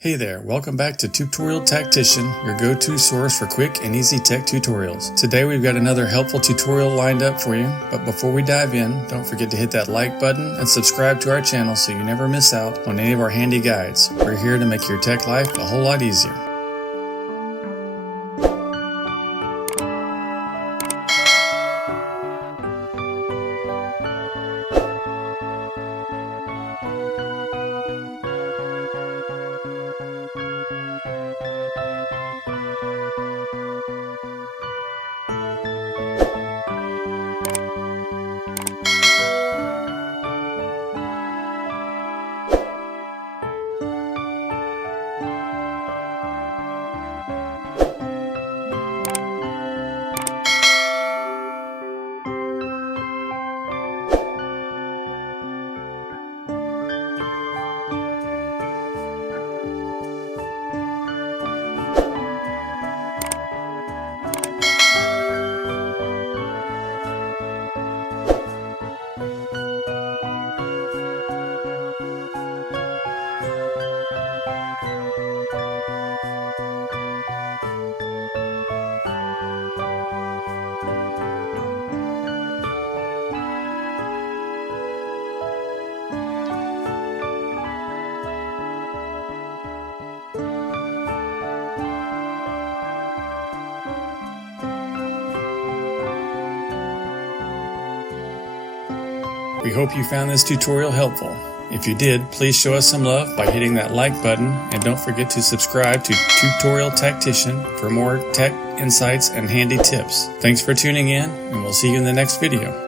Hey there, welcome back to Tutorial Tactician, your go-to source for quick and easy tech tutorials. Today we've got another helpful tutorial lined up for you, but before we dive in, don't forget to hit that like button and subscribe to our channel so you never miss out on any of our handy guides. We're here to make your tech life a whole lot easier. We hope you found this tutorial helpful. If you did, please show us some love by hitting that like button, and don't forget to subscribe to Tutorial Tactician for more tech insights and handy tips. Thanks for tuning in, and we'll see you in the next video.